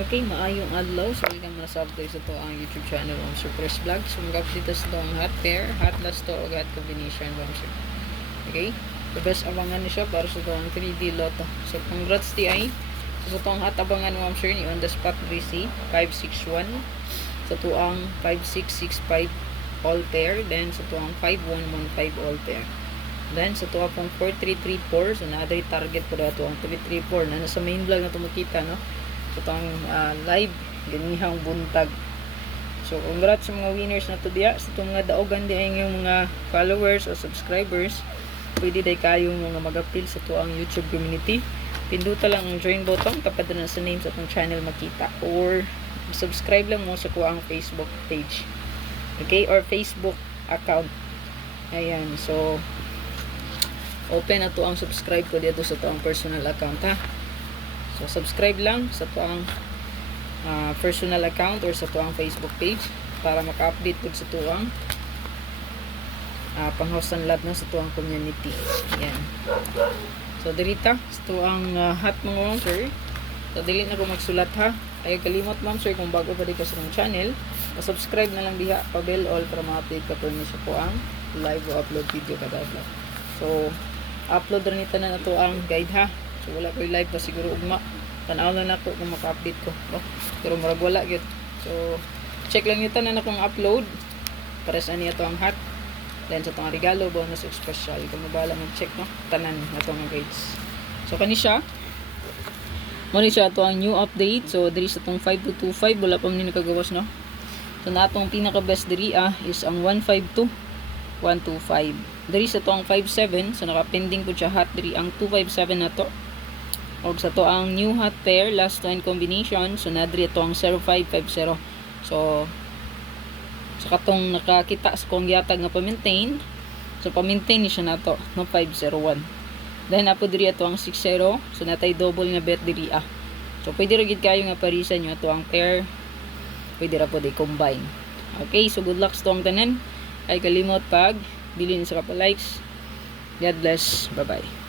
Okay, maayong adlaw. So, welcome na sa update sa to ang YouTube channel ng Surprise Vlog. So, magkapsita sa itong hot pair, hot last to, o hot combination ng sir. Okay? The best abangan niya siya para sa itong 3D Lotto. So, congrats TI. So, sa itong hot abangan ng sir ni on the spot BC 561. Sa ito ang 5665 all pair. Then, sa ito ang 5115 all pair. Then, sa ito ang 4334. So, na-other target po na ito ang 334 na nasa main vlog na ito makita, no? So, itong live, ganihang buntag. So, congrats sa mga winners na to diya. Sa itong mga daogan diya yung mga followers o subscribers. Pwede day kayong mga mag-appeal sa ito ang YouTube community. Pinduta lang ang join button kapag na sa name sa itong channel makita. Or, subscribe lang mo sa kuha ang Facebook page. Okay? Or Facebook account. Ayan. So, open na to ang subscribe ko dito sa ito ang personal account, ha? So, subscribe lang sa tuang personal account or sa tuang Facebook page para maka-update po sa tuang pang-host lahat na sa tuang community. Ayan. So, dirita sa tuang hot mga ma'am sir. So, dili na ko magsulat, ha. Ay kalimot ma'am sir kung bago pa dito sa channel. Subscribe na lang diha, pa-bell all para ma-update ka po niyo sa tuang live o upload video kada adlaw. So, upload rin ito na to ang guide, ha. So, wala ko yung live pa siguro ugma. Tanaw lang ako kung maka-update ko. Oh, pero marag wala yun. So, check lang yun na akong upload. Para sa niya ito ang hot. Then, sa itong regalo, bonus o special. Kung mabala mag-check, no? Tanan na itong grades. So, kani siya. Muna siya ito ang new update. So, diri sa itong 5225. Wala pa muna nakagawas, no? So, na itong pinaka-best diri, is ang 152. 125. Diri sa to ang 57, so naka-pending po siya hot diri ang 257 na to. Og sa to ang new hot pair, last one combination, so na diri to ang 0550. So sa katong nakakita sa kong yatag nga pa-maintain, so pa-maintain ni siya na to no 501. Then apo diri ato ang 60, so natay double nga bet diri So pwede ra gid kayo nga parisan nyo ato ang pair. Pwede ra po di combine. Okay, so good luck sa tong tanan. Ay kalimot pag bilhin sa likes. God bless. Bye-bye.